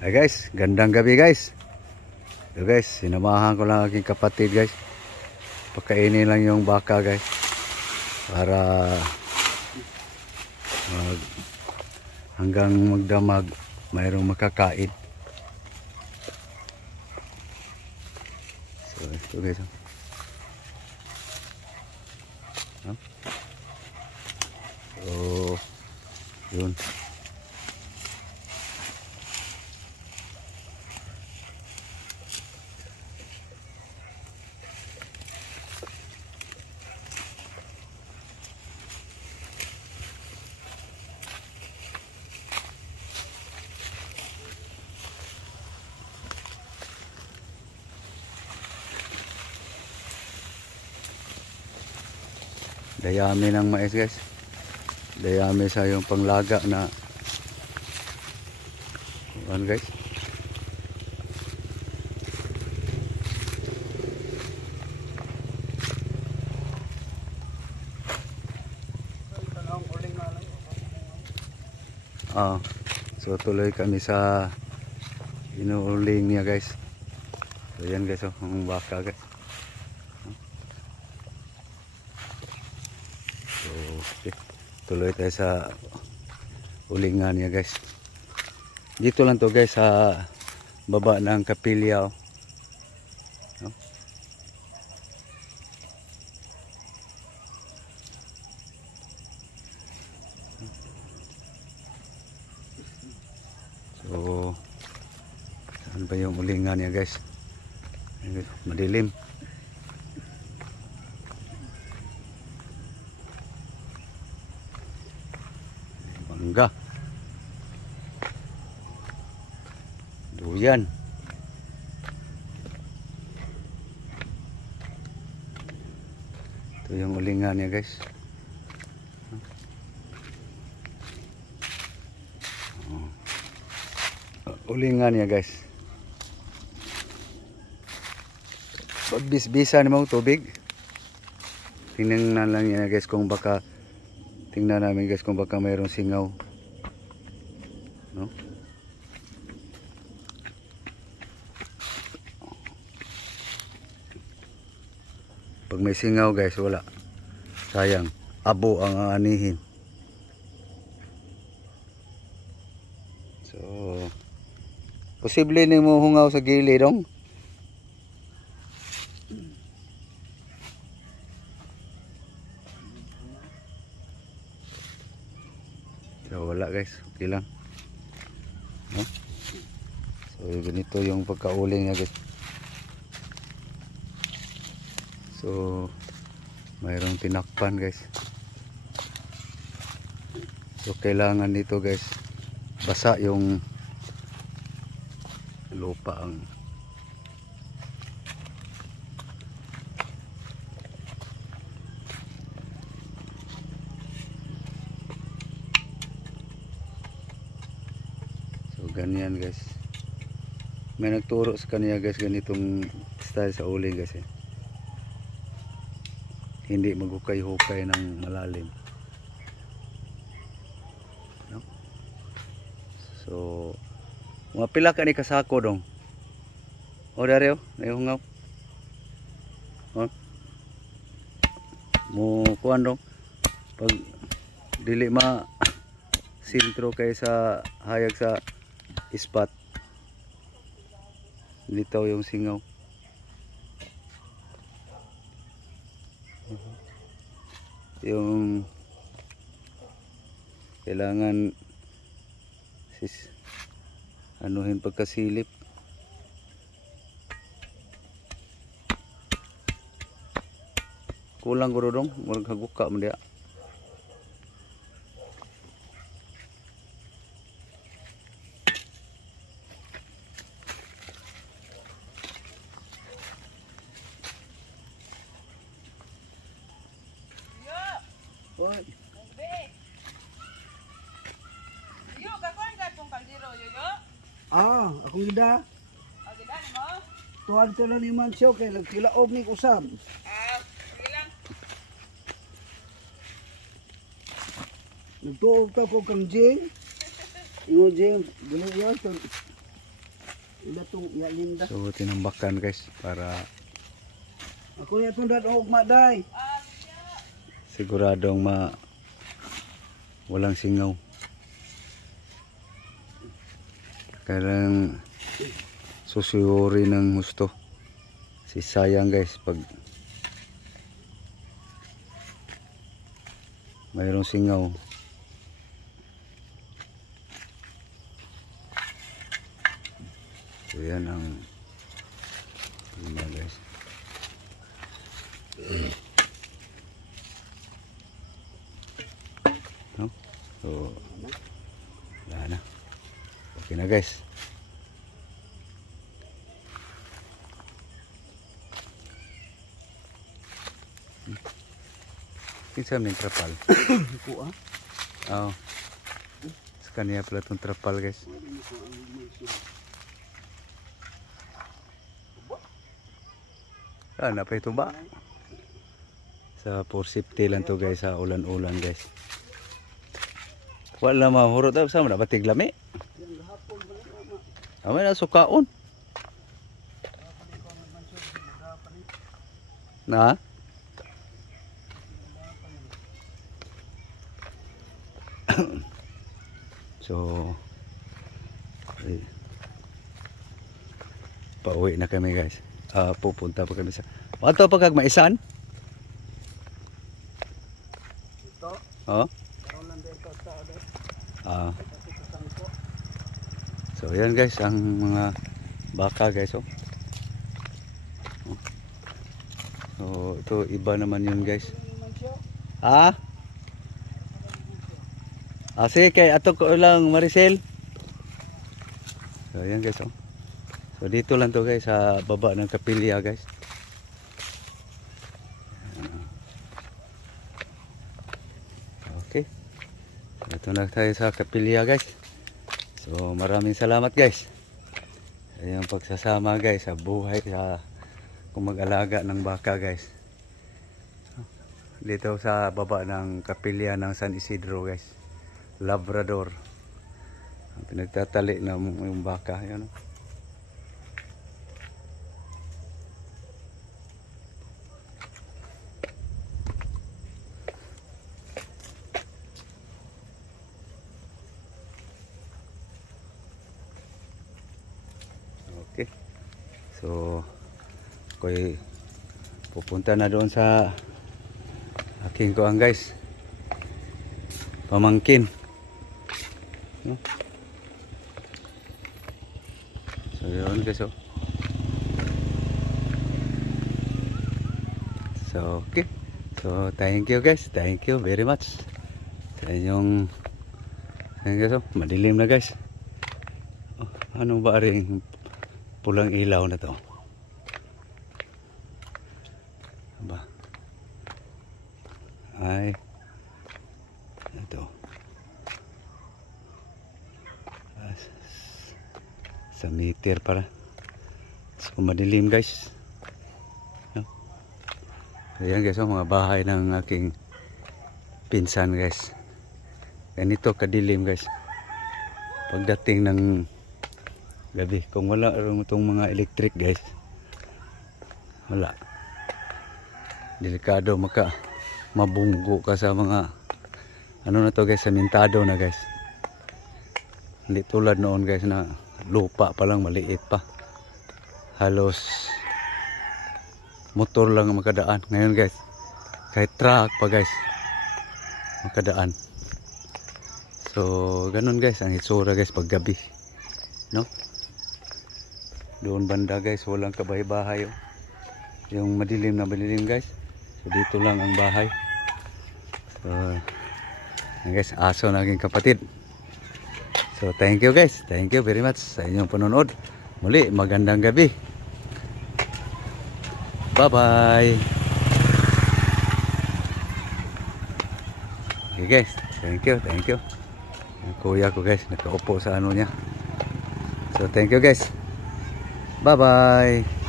Ay guys, gandang gabi guys. So guys, sinamahan ko lang aking kapatid guys. Pakainin lang yung baka guys. Para hanggang magdamag mayroong makakain. So ito guys. So yun. Dayami ng mais guys. Dayami sa yung panglaga na ano guys. So tuloy kami sa inuuling niya guys. So yan guys, ang baka guys. So okay. Tuloy tayo sa ulingan niya guys. Dito lang to guys sa baba ng kapilya. So saan ba yung ulingan niya guys? Madilim. Mangga. Duyan. Ito yung ulingan niya guys. Ulingan niya guys. Pagbisbisan mo tubig. Tingnan na lang yan guys kung baka tingnan namin guys kung baka mayroong singaw. No? Pag may singaw guys, wala. Sayang. Abo ang aanihin. So, posible ni mo hungaw sa gilid dong. So wala guys, okay lang. No? So ganito yung pagkauling niya guys. So mayroong tinakpan guys. So kailangan dito guys basa yung lupa ang ganyan guys. May nagturo sa kanya guys ganitong style sa uling guys eh. Hindi maghukay-hukay ng malalim. No? So mga pila ka ni kasako dong. O dari o, nahihungaw. Mo kuan dong. Pag dili ma sintro kay sa hayag sa ispat litaw yung singaw. Yung kailangan anuhin pagkasilip. Kulang ko dong, murag haguka man dia. Oy. Yo, kakuan ka tong kaldero, yo. Akong gida. Gida mo? Tuwan ko lang ni Mansyo kay nagtilaog ni usab. Sige lang. Nagtuog ta ko kang Jing. Ingo Jing, dili yan. Ila tong ya linda. So tinambakan guys para Ako ya tundan og maday. siguradong walang singaw. Kailang susuyuri ng gusto. Si sayang guys pag mayroong singaw. So yan ang guys. No? So wala na. Okay na guys. Kinsa may trapal? Ko ah. Oo. Sa kanya pala itong trapal guys. Ah, napay ito ba? Sa for safety lang to guys, sa ulan-ulan guys. Wala mahurot na sa mga batig lami. Amay na sukaon. Na? So pauwi na kami guys. Pupunta pa kami sa ato pa kag maisan. Ito. Oh. Karon lang dito sa ode. So yan guys ang mga baka guys oh. So ito iba naman yun guys. Ah? Sige kay ato ko lang Maricel. So yan guys oh. So dito lang to guys sa baba ng kapilya guys. Okay. Ito na tayo sa kapilya guys. So maraming salamat guys. Sa iyong pagsasama guys sa buhay sa kung mag-alaga ng baka guys. Dito sa baba ng kapilya ng San Isidro guys. Labrador. Ang pinagtatali ng yung baka yun. Okay. So ako'y pupunta na doon sa aking kuang guys. Pamangkin. So yun guys oh. So okay. So thank you guys. Thank you very much. Sa inyong guys oh. Madilim na guys. Oh, ano ba ring pulang ilaw na to? Ba? Ay. Ito. Sa meter para. So madilim guys. No? Ayan guys, mga bahay ng aking pinsan guys. Ganito kadilim guys. Pagdating ng gabi, kung wala itong mga electric guys, wala. Delikado mabunggo ka sa mga ano na to guys, samentado na guys. Hindi tulad noon guys na lupa pa lang, maliit pa. Halos motor lang ang makadaan. Ngayon guys, kahit truck pa guys makadaan. So ganun guys ang itsura guys pag gabi, no? Doon banda guys walang kabahay-bahay oh. Yung madilim na madilim guys. So dito lang ang bahay. So guys, aso na aking kapatid. So thank you guys. Thank you very much sa inyong panonood. Muli, magandang gabi. Bye-bye. Okay guys, thank you, thank you. Ang kuya ko guys, nakaupo sa ano niya. So thank you guys. Bye-bye.